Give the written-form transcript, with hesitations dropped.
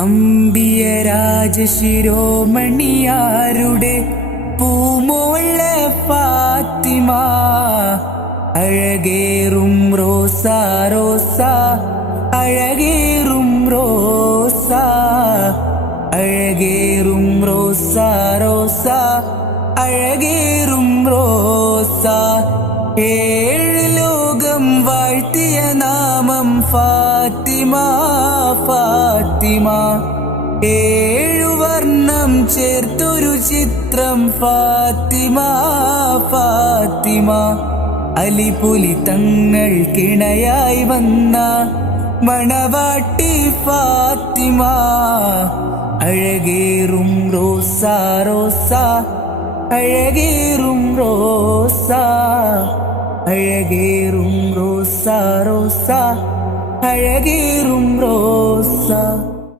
അമ്പിയ രാജശിരോമണിയാരുടെ പൂമോള ഫാത്തിമ, അഴകേറും റോസാ റോസാ, അഴകേറും റോസാ, അഴകേറും റോസാ റോസാ, അഴകേറും റോസാ. ഏഴ് ലോകം വാഴ്ത്തിയ നാമം ഫാത്തിമ ഫാത്തിമ, ഏഴു വർണ്ണം ചേർത്തൊരു ചിത്രം ഫാത്തിമ ഫാത്തിമ. അലിപുലി തങ്ങൾക്കിണയായി വന്ന മണവാട്ടി ഫാത്തിമ, അഴകേറും റോസാ റോസാ, അഴകേറും റോസാ, അഴകേറും റോസാ റോസാ, അഴകേറും റോസാ.